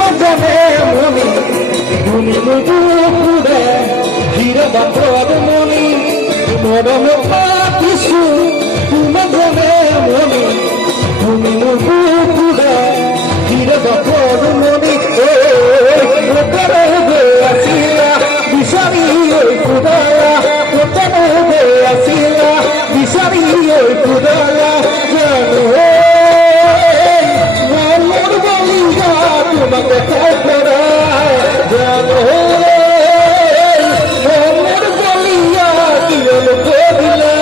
জানে মনি তুমি নুপুরে ধীরে বাপর মনি মরম কিছু তুমি জানে মনি তুমি নুপুরে ধীরে বাপর মনি আসিলা বিচারি কুদালা আসিলা বিচারি কুদালা জানো তোমাকে করা জানো মনের বলিয়া কিরণ করিলা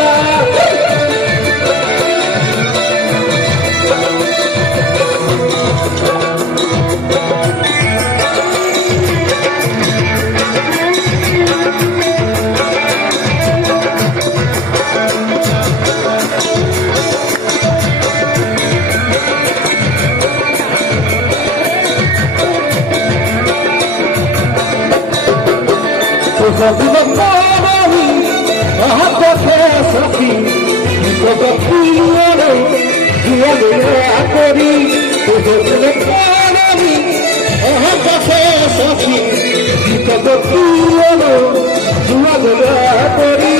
Sofina Mami, Ahapate Safi, Nikopapiyano, Diagone Akori, Sofina Mami, Ahapate Safi, Nikopapiyano, Diagone Akori,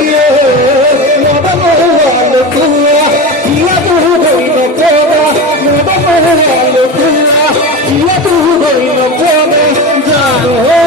Nabamo Alokua, Diagone Inokona, Nabamo Alokua, Diagone Inokona, Jano.